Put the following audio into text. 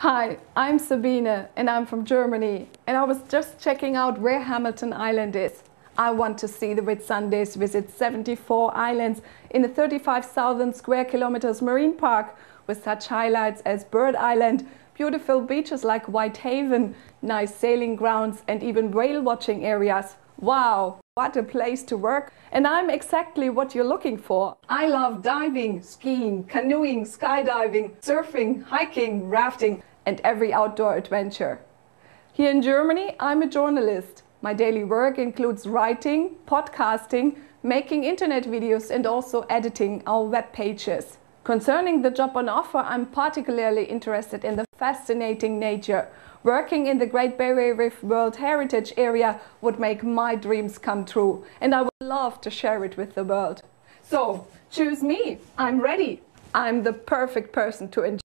Hi, I'm Sabine and I'm from Germany, and I was just checking out where Hamilton Island is. I want to see the Whitsundays visit 74 islands in a 35,000 square kilometers marine park with such highlights as Bird Island, beautiful beaches like Whitehaven, nice sailing grounds and even whale watching areas. Wow, what a place to work! And I'm exactly what you're looking for. I love diving, skiing, canoeing, skydiving, surfing, hiking, rafting and every outdoor adventure. Here in Germany, I'm a journalist. My daily work includes writing, podcasting, making internet videos and also editing our web pages. Concerning the job on offer, I'm particularly interested in the fascinating nature. Working in the Great Barrier Reef World Heritage Area would make my dreams come true, and I would love to share it with the world. So, choose me. I'm ready. I'm the perfect person to enjoy.